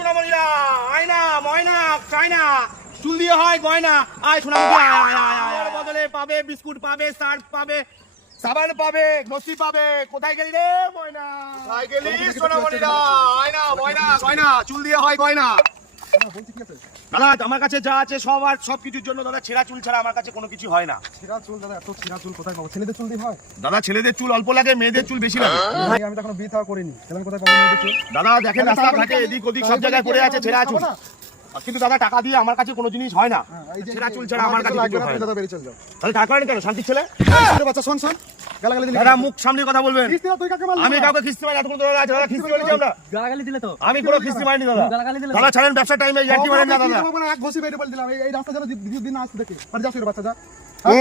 সোনামণিরা, আয়না ময়না চায়না, চুল দিয়ে হয় গয়না। আয় সোনামণি, আয় বদলে পাবে বিস্কুট, পাবে সার্ফ, পাবে সাবান, পাবে লস্যি, পাবে। কোথায় গেলি রে ময়না? কোথায় গেলি সোনামণিরা? আয়না ময়না গয়না, চুল দিয়ে হয় গয়না। দাদা আমার কাছে যা আছে সব আর সব কিছুর জন্য দাদা ছেঁড়া চুল ছাড়া আমার কাছে কোনো কিছু হয় না। ছেঁড়া চুল দাদা, এত ছেঁড়া চুল কোথায় পাবো? ছেলেদের চুল দিয়ে হয় দাদা? ছেলেদের চুল অল্প লাগে, মেয়েদের চুল বেশি লাগে। ভাই, আমি তো এখনো বিয়ে থাও করিনি, তাহলে কোথায় পাবো মেয়েদের চুল? দাদা দেখেন রাস্তাঘাটে এদিক ওদিক সব জায়গায় পড়ে আছে ছেঁড়া চুল, কিন্তু দাদা টাকা দিয়ে আমার কাছে কোনো জিনিস হয় না। ছেঁড়া চুল ছাড়া আমার কাছে কিছু হয় না। দাদা বেরিয়ে চল যাও। তাহলে টাকা নেন কেন? শান্তির ছেলে। ছোট বাচ্চা, শোন শোন, গালাগালি দিলি। দাদা মুখ সামনে কথা বলবেন। কিস্তি তুই কাকে মারলি? আমি কাউকে কিস্তি মারি না। এতগুলো টাকা আছে দাদা, কিস্তি মারি আমরা? গালাগালি দিলে তো আমি কোনো কিস্তি মারিনি দাদা। গালাগালি দিলে দাদা ছাড়েন, ব্যবসা টাইমে ইয়ার্কি মারেন না দাদা। এক ঘষি বেরিয়ে বলে দিলাম, এই রাস্তা যেন দ্বিতীয় দিন না আসতে দেখে। আর যা ছোট বাচ্চা যা। ও